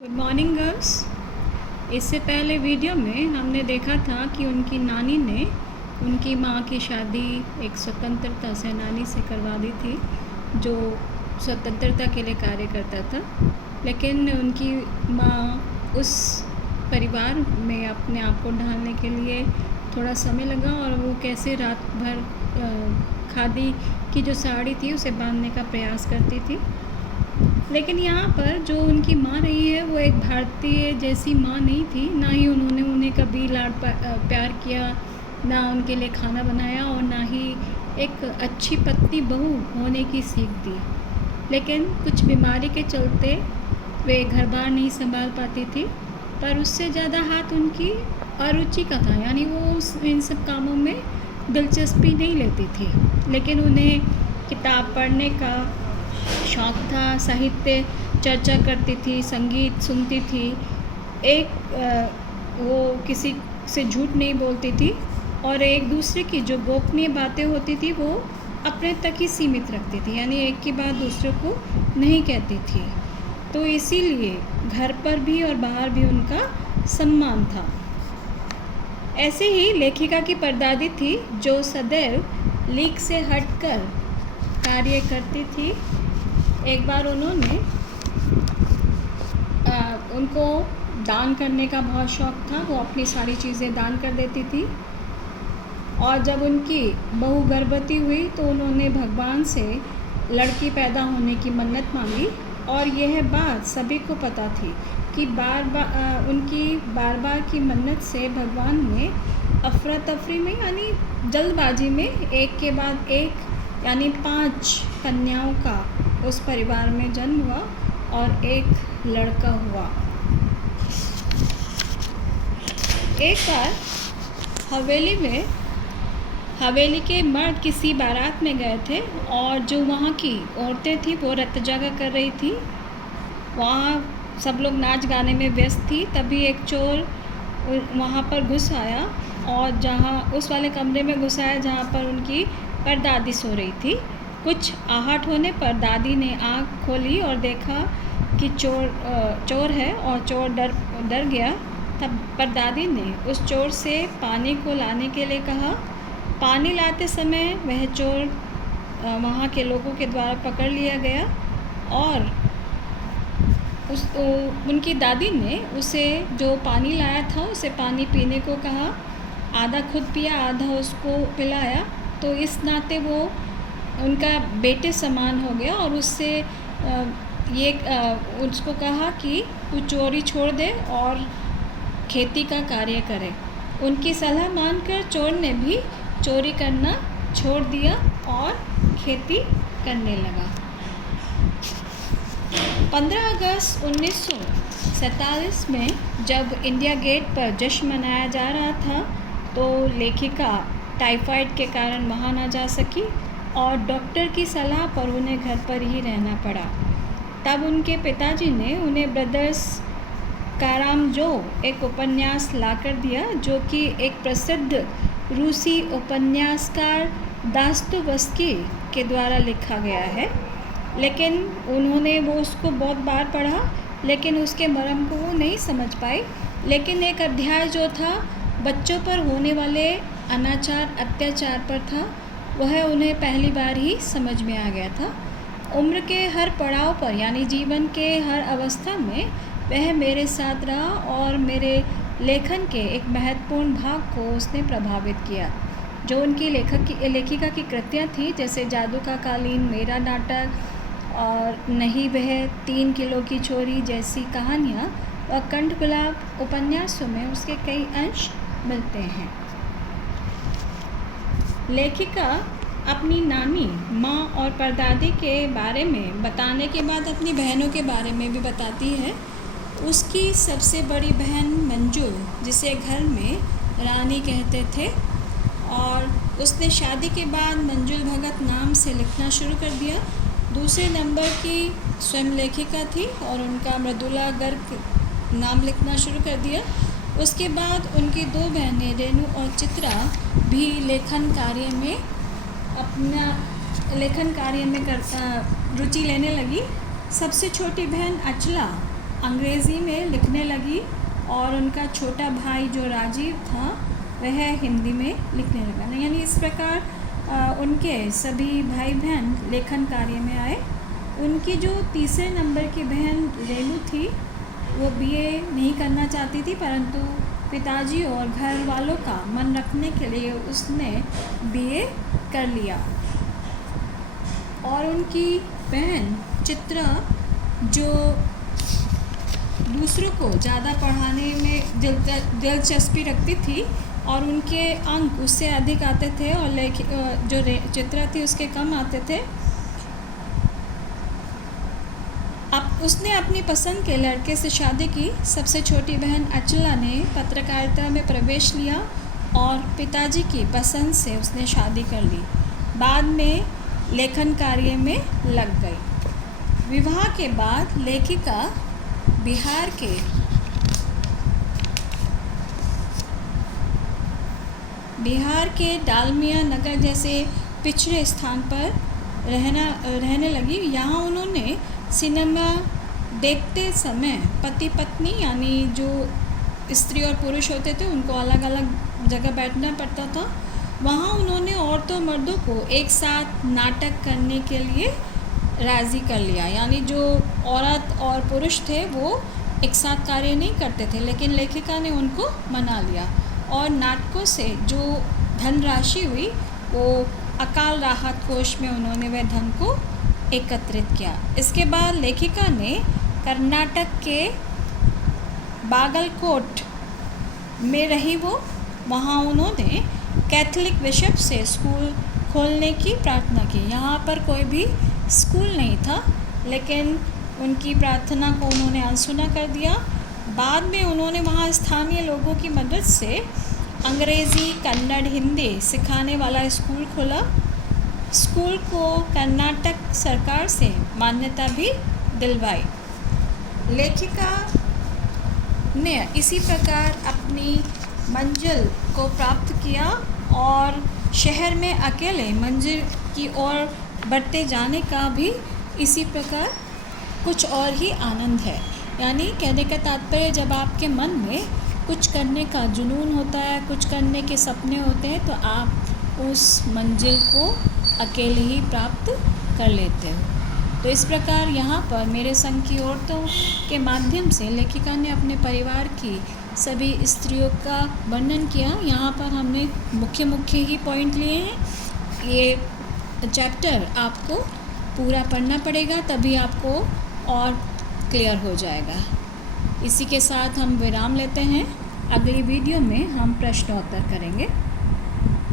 Good morning girls. इससे पहले video में हमने देखा था कि उनकी नानी ने उनकी माँ की शादी एक स्वतंत्रता सेनानी से करवा दी थी जो स्वतंत्रता के लिए कार्य करता था, लेकिन उनकी माँ उस परिवार में अपने आप को ढालने के लिए थोड़ा समय लगा और वो कैसे रात भर खादी की जो साड़ी थी उसे बांधने का प्रयास करती थी। लेकिन यहाँ पर जो उनकी माँ रही है वो एक भारतीय जैसी माँ नहीं थी। ना ही उन्होंने उन्हें कभी लाड प्यार किया, ना उनके लिए खाना बनाया और ना ही एक अच्छी पत्नी बहू होने की सीख दी। लेकिन कुछ बीमारी के चलते वे घर बार नहीं संभाल पाती थी, पर उससे ज़्यादा हाथ उनकी अरुचि का था, यानी वो इन सब कामों में दिलचस्पी नहीं लेती थी। लेकिन उन्हें किताब पढ़ने का शौक़ था, साहित्य चर्चा करती थी, संगीत सुनती थी। वो किसी से झूठ नहीं बोलती थी और एक दूसरे की जो गोपनीय बातें होती थी वो अपने तक ही सीमित रखती थी, यानी एक की बात दूसरे को नहीं कहती थी। तो इसीलिए घर पर भी और बाहर भी उनका सम्मान था। ऐसे ही लेखिका की परदादी थी जो सदैव लीक से हटकर कार्य करती थी। एक बार उन्होंने उनको दान करने का बहुत शौक़ था, वो अपनी सारी चीज़ें दान कर देती थी। और जब उनकी बहू गर्भवती हुई तो उन्होंने भगवान से लड़की पैदा होने की मन्नत मांगी और यह बात सभी को पता थी कि उनकी बार की मन्नत से भगवान ने अफरा तफरी में यानी जल्दबाजी में एक के बाद एक यानी 5 कन्याओं का उस परिवार में जन्म हुआ और एक लड़का हुआ। एक बार हवेली के मर्द किसी बारात में गए थे और जो वहाँ की औरतें थी वो रत जगा कर रही थी। वहाँ सब लोग नाच गाने में व्यस्त थी। तभी एक चोर वहाँ पर घुस आया और उस वाले कमरे में घुस आया जहाँ पर उनकी परदादी सो रही थी। कुछ आहट होने पर दादी ने आँख खोली और देखा कि चोर है और चोर डर गया। तब परदादी ने उस चोर से पानी को लाने के लिए कहा। पानी लाते समय वह चोर वहाँ के लोगों के द्वारा पकड़ लिया गया और उनकी दादी ने उसे जो पानी लाया था उसे पानी पीने को कहा। आधा खुद पिया, आधा उसको पिलाया। तो इस नाते वो उनका बेटे समान हो गया और उससे उसको कहा कि तू चोरी छोड़ दे और खेती का कार्य करे। उनकी सलाह मानकर चोर ने भी चोरी करना छोड़ दिया और खेती करने लगा। 15 अगस्त 1947 में जब इंडिया गेट पर जश्न मनाया जा रहा था तो लेखिका टाइफाइड के कारण वहाँ ना जा सकी और डॉक्टर की सलाह पर उन्हें घर पर ही रहना पड़ा। तब उनके पिताजी ने उन्हें ब्रदर्स कारामजो एक उपन्यास लाकर दिया जो कि एक प्रसिद्ध रूसी उपन्यासकार दास्तोवस्की के द्वारा लिखा गया है। लेकिन उन्होंने उसको बहुत बार पढ़ा लेकिन उसके मर्म को वो नहीं समझ पाए। लेकिन एक अध्याय जो था बच्चों पर होने वाले अत्याचार पर था, वह उन्हें पहली बार ही समझ में आ गया था। उम्र के हर पड़ाव पर यानी जीवन के हर अवस्था में वह मेरे साथ रहा और मेरे लेखन के एक महत्वपूर्ण भाग को उसने प्रभावित किया। जो उनकी लेखिका की कृतियाँ थी जैसे जादू का कालीन, मेरा नाटक और नहीं वह 3 किलो की छोरी जैसी कहानियाँ और कंठ गुलाब उपन्यासों में उसके कई अंश मिलते हैं। लेखिका अपनी नानी, माँ और परदादी के बारे में बताने के बाद अपनी बहनों के बारे में भी बताती है। उसकी सबसे बड़ी बहन मंजुल, जिसे घर में रानी कहते थे, और उसने शादी के बाद मंजुल भगत नाम से लिखना शुरू कर दिया। दूसरे नंबर की स्वयं लेखिका थी और उनका मृदुला गर्ग नाम लिखना शुरू कर दिया। उसके बाद उनकी 2 बहनें रेणु और चित्रा भी लेखन कार्य में रुचि लेने लगी। सबसे छोटी बहन अचला अंग्रेज़ी में लिखने लगी और उनका छोटा भाई जो राजीव था वह हिंदी में लिखने लगा। यानी इस प्रकार उनके सभी भाई बहन लेखन कार्य में आए। उनकी जो तीसरे नंबर की बहन रेणु थी वो बीए नहीं करना चाहती थी, परंतु पिताजी और घर वालों का मन रखने के लिए उसने बीए कर लिया। और उनकी बहन चित्रा जो दूसरों को ज़्यादा पढ़ाने में दिलचस्पी रखती थी और उनके अंक उससे अधिक आते थे और जो चित्रा थी उसके कम आते थे। अब उसने अपनी पसंद के लड़के से शादी की। सबसे छोटी बहन अचला ने पत्रकारिता में प्रवेश लिया और पिताजी की पसंद से उसने शादी कर ली। बाद में लेखन कार्य में लग गई। विवाह के बाद लेखिका बिहार के डालमिया नगर जैसे पिछड़े स्थान पर रहने लगी। यहाँ उन्होंने सिनेमा देखते समय पति पत्नी यानी जो स्त्री और पुरुष होते थे उनको अलग अलग जगह बैठना पड़ता था। वहाँ उन्होंने औरतों मर्दों को एक साथ नाटक करने के लिए राज़ी कर लिया। यानी जो औरत और पुरुष थे वो एक साथ कार्य नहीं करते थे, लेकिन लेखिका ने उनको मना लिया और नाटकों से जो धनराशि हुई वो अकाल राहत कोष में उन्होंने वह धन को एकत्रित किया। इसके बाद लेखिका ने कर्नाटक के बागलकोट में रही वहाँ उन्होंने कैथोलिक बिशप से स्कूल खोलने की प्रार्थना की। यहाँ पर कोई भी स्कूल नहीं था, लेकिन उनकी प्रार्थना को उन्होंने अनसुना कर दिया। बाद में उन्होंने वहाँ स्थानीय लोगों की मदद से अंग्रेज़ी, कन्नड़, हिंदी सिखाने वाला स्कूल खोला। स्कूल को कर्नाटक सरकार से मान्यता भी दिलवाई। लेखिका ने इसी प्रकार अपनी मंजिल को प्राप्त किया और शहर में अकेले मंजिल की ओर बढ़ते जाने का भी इसी प्रकार कुछ और ही आनंद है। यानी कहने का तात्पर्य, जब आपके मन में कुछ करने का जुनून होता है, कुछ करने के सपने होते हैं, तो आप उस मंजिल को अकेले ही प्राप्त कर लेते हो। तो इस प्रकार यहाँ पर मेरे संग की औरतों के माध्यम से लेखिका ने अपने परिवार की सभी स्त्रियों का वर्णन किया। यहाँ पर हमने मुख्य ही पॉइंट लिए हैं। ये चैप्टर आपको पूरा पढ़ना पड़ेगा, तभी आपको और क्लियर हो जाएगा। इसी के साथ हम विराम लेते हैं। अगली वीडियो में हम प्रश्नोत्तर करेंगे।